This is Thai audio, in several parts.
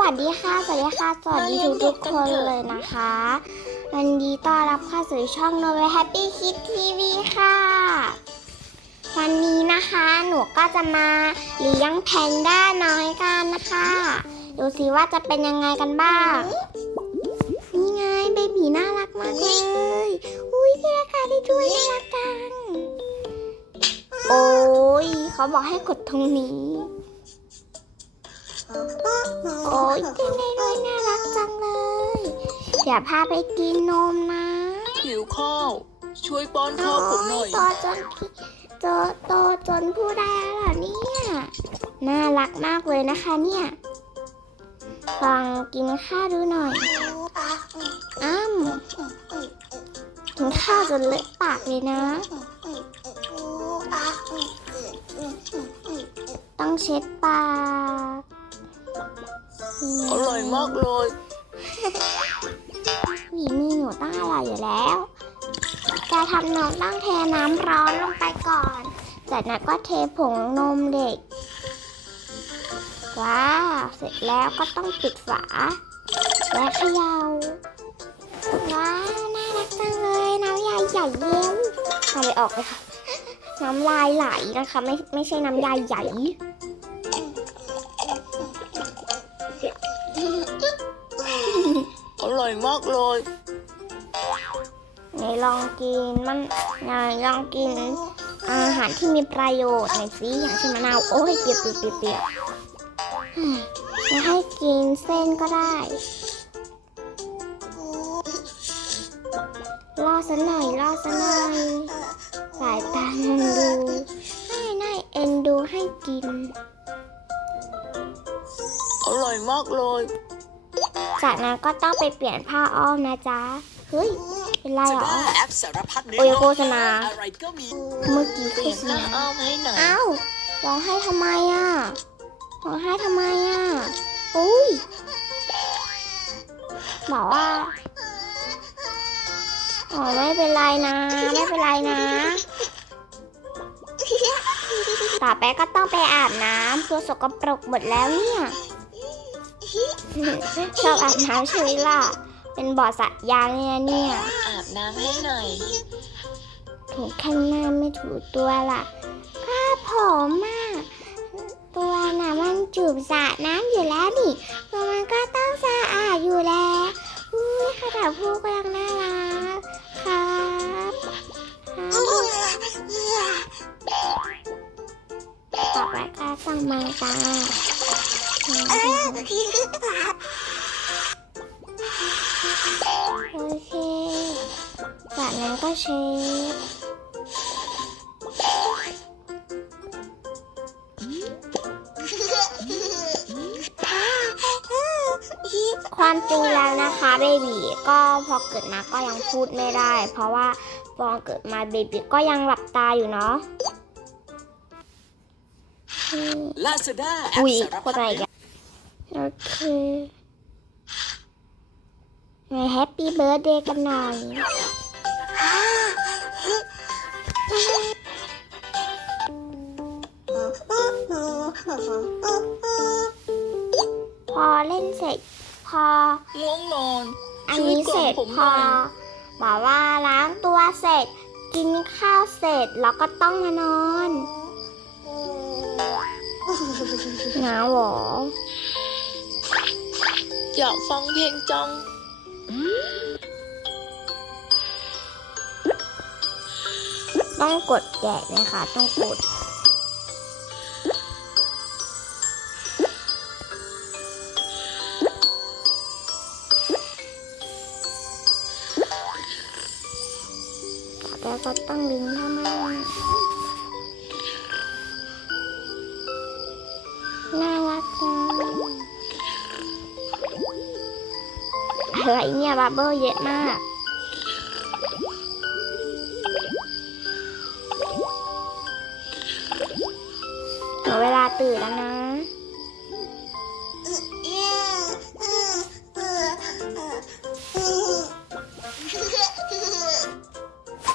วัสดีค่ะสวัสดีค่ะสวัสดีทุกทุกๆคนเลยนะคะ วันนี้ต้อนรับเข้าสู่ช่องโนเว Happy Kid TV ค่ะ วันนี้นะคะหนูก็จะมาเลี้ยงแพนด้าน้อยกันนะคะดูสิว่าจะเป็นยังไงกันบ้างนี่ไงเบบีน่ารักมากเลยอุ้ยพี่ราคาได้ด้วยน่ารักจังโอ้ยเขาบอกให้กดตรงนี้ โอ้ยเต้นได้ด้วยน่ารักจังเลย อย่าพาไปกินนมนะหิวข้าว ช่วยป้อนข้าวผมหน่อย โตจนโตโตจนพูดได้แล้วเหรอเนี่ย น่ารักมากเลยนะคะเนี่ยลองกินข้าวดูหน่อย อ้ำกินข้าวจนเลอะปากเลยนะ ต้องเช็ดปาก อร่อยมากเลยหวีมีหนูต้องอร่อยอยู่แล้ว จะทำนมต้องเทน้ำร้อนลงไปก่อน จากนั้นก็เทผงนมเด็ก ว้าว เสร็จแล้วก็ต้องปิดฝา และเขยา่าว้าว น่ารักจังเลย น้ำยายใหญ่เย้วทำไปออกเลยค่ะ น้ำลายไหลนะคะ ไม่ไม่ใช่น้ำยายใหญ่ ร่อยมากเลยไหนลองกินมันไหนลองกินอาหารที่มีประโยชน์หน่อยสิอย่างเช่นมะนาวโอ้ยเปียกเปียกเปียกเปียกเฮ้ยจะให้กินเส้นก็ได้รอสักหน่อยรอสักหน่อยสายตาเอ็นดูให้นายเอ็นดูให้กิน อร่อยมากเลย จากนั้นก็ต้องไปเปลี่ยนผ้าอ้อมนะจ๊ะ เฮ้ย เป็นไรจะเหรอ ได้แอปสารพัดเนื้โอ้ยโฆษณา อะไรก็มีเมื่อกี้เปโฆลี่ยนษหน้าณาอ้อมให้หน่อยเอ้าร้องให้ทำไมอะร้องให้ทำไมอะ อุ้ยบอกว่าอ๋อไม่เป็นไรนะ ไม่เป็นไรนะต่อไปก็ต้องไปอาบน้ำตัวสกปรกหมดแล้วเนี่ย ชอบอาบน้ำใช่ไหมล่ะ เป็นบ่อสระยางเนี่ยเนี่ย อาบน้ำให้หน่อย ถูแค่หน้าไม่ถูตัวล่ะก็ผมอะตัวน่ะมันจูบสระน้ำอยู่แล้วนี่ตัวมันก็ต้องสะอาดอยู่แล้วอุ้ยขนาดพูดก็ยังน่ารักครับครับต่อไปก็ต้องมองตา โอเค จากนั้นก็เช็ดความจริงแล้วนะคะเบบีก็พอเกิดมาก็ยังพูดไม่ได้ เพราะว่าพอเกิดมาเบบีก็ยังหลับตาอยู่เนาะอืมลาซาด้าแอปอุ้ยสารโคพัตดรอีกเนื้ออะ โอเคมาแฮปปี้เบิร์ดเดย์กันหน่อยพอเล่นเสร็จพอง่วงนอนอันนี้เสร็จพอบอกว่าล้างตัวเสร็จ กินข้าวเสร็จแล้วก็ต้องมานอนหนาวหรอ อยากฟังเพลงจัง ต้องกดแกะนะคะต้องกด อะไรเนี่ยบับเบิ้ลเยอะมากถึงเวลาตื่นแล้วนะ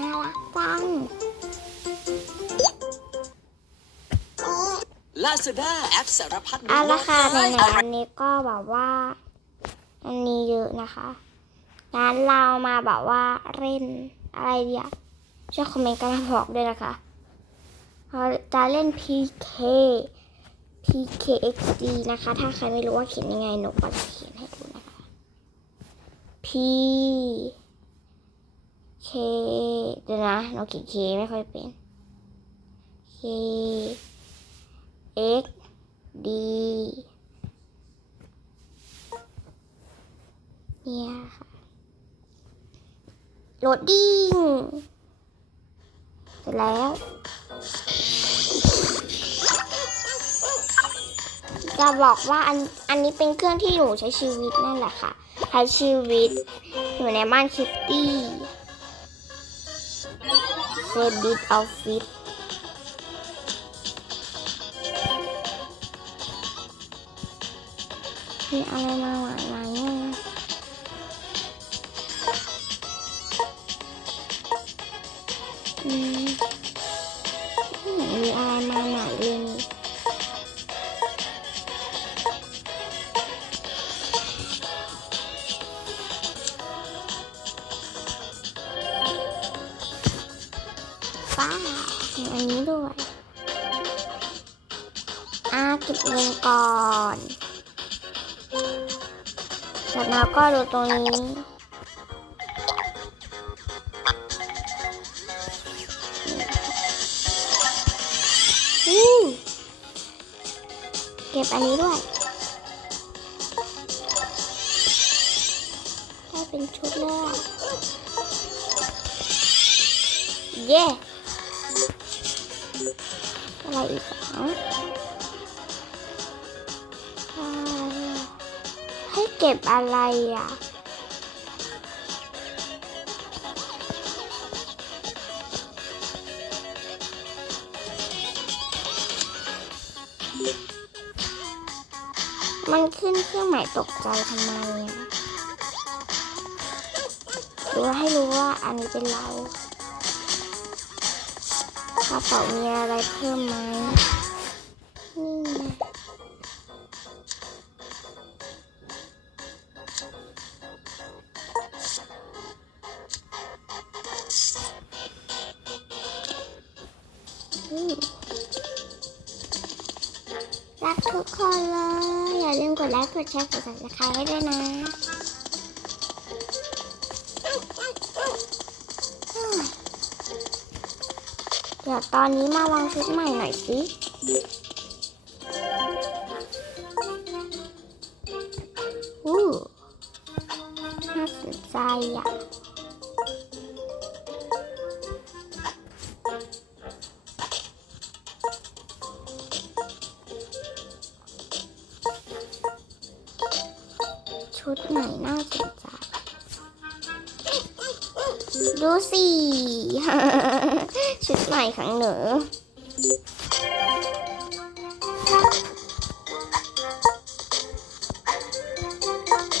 น่ารักจัง ลาซ d ด a แอปสารพัด เอาละค่ะในเลยไหนๆอันนี้ก็แบบว่า อันนี้เยอะนะคะ งั้นเรามาแบบว่าเล่นอะไรเดียวช่วยคอมเมนต์กันมาบอกด้วยนะคะเราจะเล่น PK PKXD นะคะ ถ้าใครไม่รู้ว่าเขียนยังไงหนูก็จะเขียนให้ดูนะคะ P K เดี๋ยวนะเราเขียน K ไม่ค่อยเป็น K X D เนี่ยค่ะ โหลดดิ้งเสร็จแล้วจะบอกว่าอันอันนี้เป็นเครื่องที่หนูใช้ชีวิตนั่นแหละค่ะใช้ชีวิต อยู่ในบ้านคิตตี้เซดิตออฟฟิศมีอะไรมาหวานไหมอ่ มีอะไรมาใหม่เลยป้าอันนี้ด้วยอ่าเก็บเงินก่อนแล้วก็ดูตรงนี้ บอันนี้ด้วยได้เป็นชุดเลยเย่อะไรอีกอะให้เก็บอะไรอะ มันขึ้นเครื่องหมายตกใจทำไมอะหรือว่าให้รู้ว่าอันนี้เป็นเรากระเป๋ามีอะไรเพิ่มไหมนี่ไงรักทุกคนเลย อย่าลืมกดไลค์กดแชร์กด subscribe ให้ด้วยนะเดี๋ยวตอนนี้มาวางชุดใหม่หน่อยสิ ชุดใหม่น่าสนใจ ดูสิ ชุดใหม่ของหนู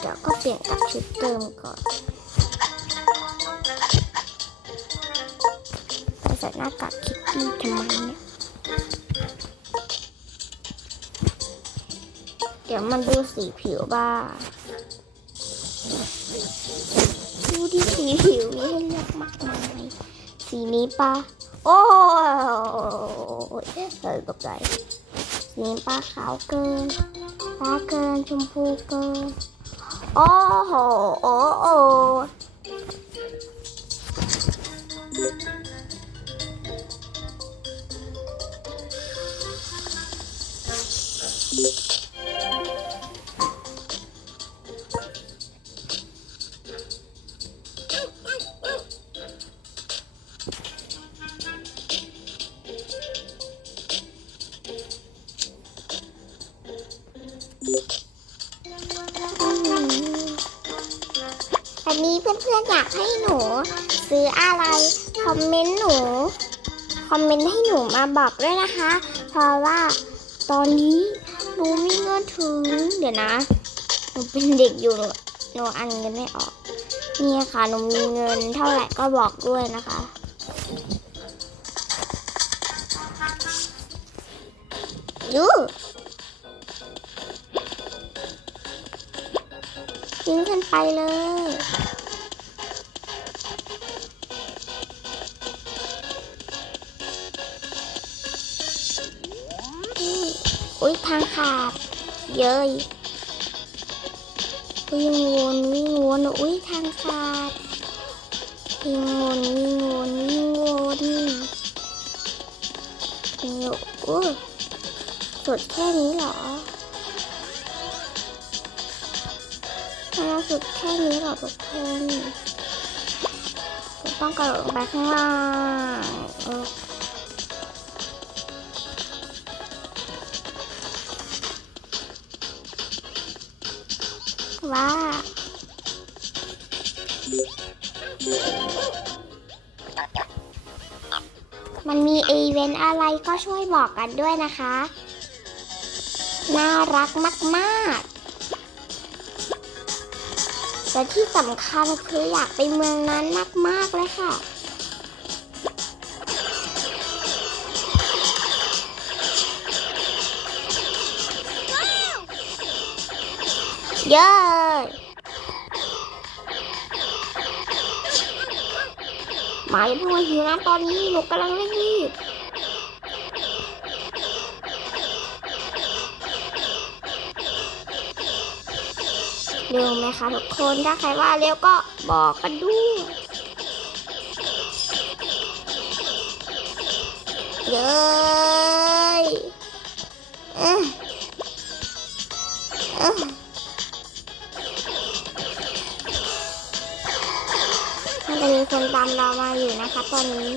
เดี๋ยวก็เปลี่ยนกับชุดเดิมก่อนจะใส่หน้ากากคิตตี้ทำไมเนี่ยเดี๋ยวมันดูสีผิวบ้าง ดูที่สีผิวนี่ให้เลือกมากมาย สีนี้ปะโอ้ยเออตกใจสีนี้ปะขาวเกินฟ้าเกินชมพูเกินโอ้โหโอ้โอ้ากให้หนู ซื้ออะไร คอมเมนต์หนู คอมเมนต์ให้หนูมาบอกด้วยนะคะ เพราะว่าตอนนี้หนูมีเงินถึงเดี๋ยวนะ หนูเป็นเด็กอยู่หนูอันเงินไม่ออก นี่ค่ะหนูมีเงินเท่าไหร่ก็บอกด้วยนะคะยดูยิงขึ้นไปเลย อุ้ยทางขาด เย้ยวิ่งวนวิ่งวนอุ้ยทางขาดวิ่งวนวิ่งวนวิ่งวนนี่อุ้ยสุดแค่นี้เหรอมันสุดแค่นี้เหรอทุกคนจะต้องกระโดดลงไปข้างล่าง ว่ามันมีอีเวนต์อะไรก็ช่วยบอกกันด้วยนะคะ น่ารักมากๆแต่ที่สำคัญคืออยากไปเมืองนั้นมากๆเลยค่ะ เย้ หมายพูดหิวน้ำตอนนี้หนูกำลังเร่งรีบเร็วไหมคะทุกคนถ้าใครว่าเร็วก็บอกกันด้วยเย้ยเอ้ยเอ้ย คนตามเรามาอยู่นะคะ ตอนนี้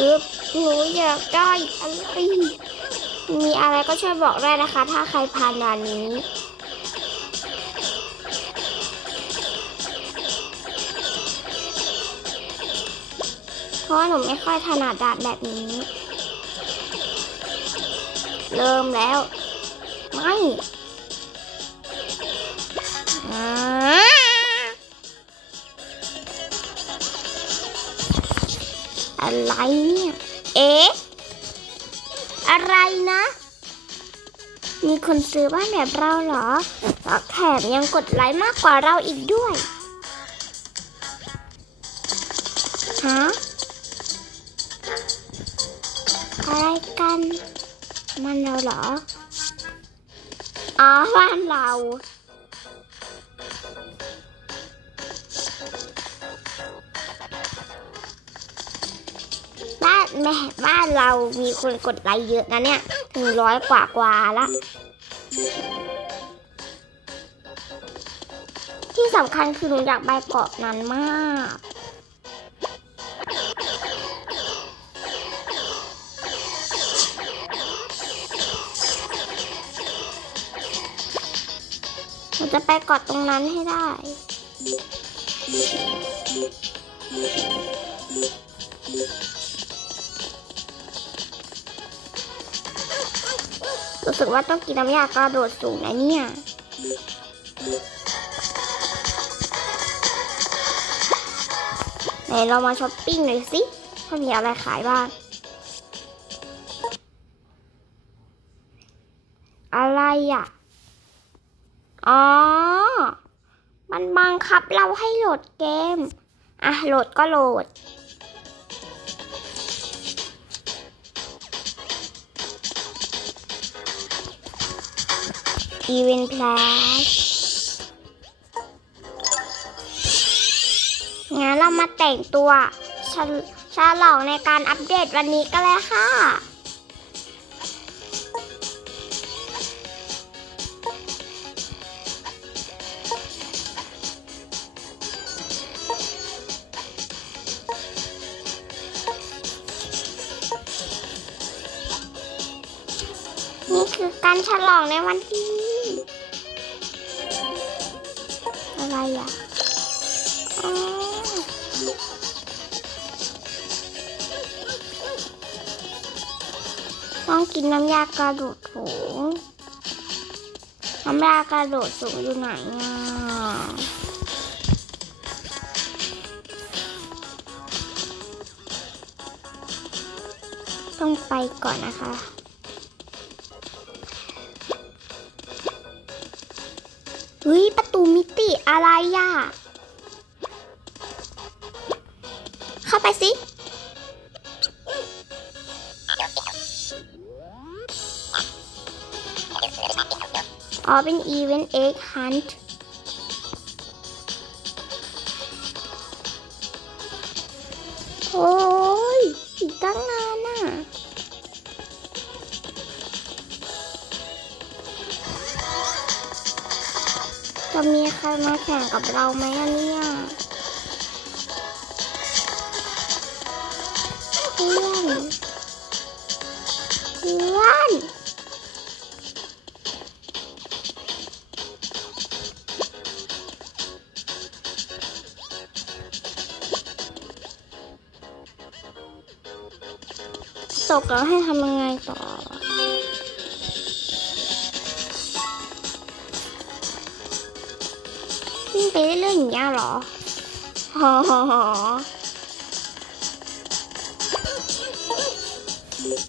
อึบหนูอยากได้อะไรมีอะไรก็ช่วยบอกได้นะคะ ถ้าใครผ่านด่านนี้เพราะว่าหนูไม่ค่อยถนัดด่านแบบนี้ เริ่มแล้ว ไม่ อะไรเนี่ย เอ๊ะ อะไรนะ มีคนซื้อบ้านแบบเราเหรอแล้วแถมยังกดไลค์มากกว่าเราอีกด้วย ฮะ อะไรกัน มันเราเหรอ อ๋อบ้านเรา แม่บ้านเรามีคนกดไลค์เยอะนะเนี่ยถึงร้อยกว่ากว่าละ ที่สำคัญคือหนูอยากไปเกาะนั้นมากหนูจะไปเกาะตรงนั้นให้ได้ รู้สึกว่าต้องกินน้ำยากระโดดสูงนะเนี่ยไหนเรามาช้อปปิ้งหน่อยสิว่ามีอะไรขายบ้าง อะไรอะ อ๋อ มันบังคับเราให้โหลดเกม อะ โหลดก็โหลด อีเวนต์พลาสงั้นเรามาแต่งตัวฉลองในการอัปเดตวันนี้ก็เลยค่ะนี่คือการฉลองในวันที่ กินน้ำยากระโดดสูงน้ำยากระโดดสูงอยู่ไหนอะต้องไปก่อนนะคะ เป็นอีเวนต์เอ็กฮันต์โอ้ยอีกตั้งนานน่ะจะมีใครมาแข่งกับเราไหมเนี่ย ให้ทำยังไงต่อ วิ่งไปเรื่อยๆอย่างเงี้ยหรอฮอฮอฮอ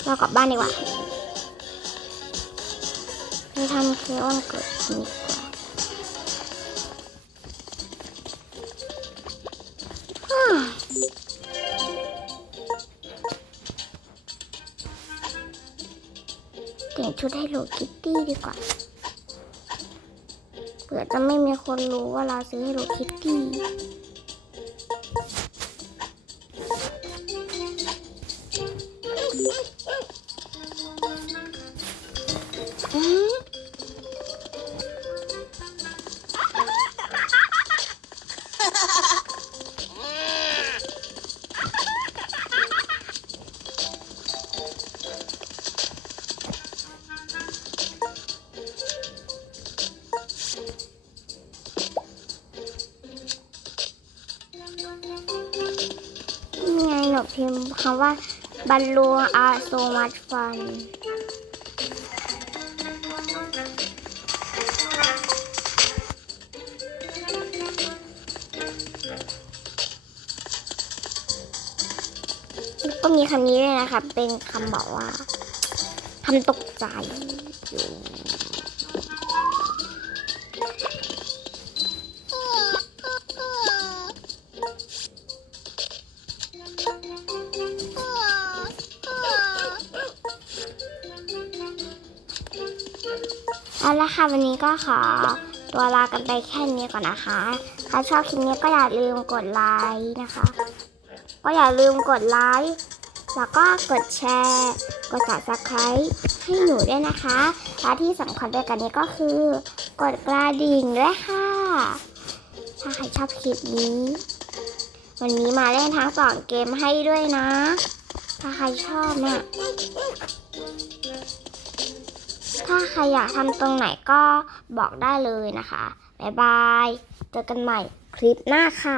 เรากลับบ้านดีกว่าไปทำเค้กวันเกิดกันดี ให้โลคิตตี้ดีกว่าเผื่อจะไม่มีคนรู้ว่าเราซื้อให้โลคิตตี้ บอลลูน are so much fun ก็มีคำนี้ด้วยนะคะเป็นคำบอกว่าคำตกใจอยู่ ค่ะวันนี้ก็ขอตัวลากันไปแค่นี้ก่อนนะคะ ถ้าชอบคลิปนี้ก็อย่าลืมกดไลค์นะคะ ก็อย่าลืมกดไลค์แล้วก็กดแชร์ กด subscribe ให้หนูด้วยนะคะและที่สำคัญด้วยกันนี้ก็คือกดกระดิ่งด้วยค่ะ ถ้าใครชอบคลิปนี้ วันนี้มาเล่นทั้งสองเกมให้ด้วยนะ ถ้าใครชอบเนี่ย ถ้าใครอยากทำตรงไหนก็บอกได้เลยนะคะ บ๊ายบาย เจอกันใหม่คลิปหน้าค่ะ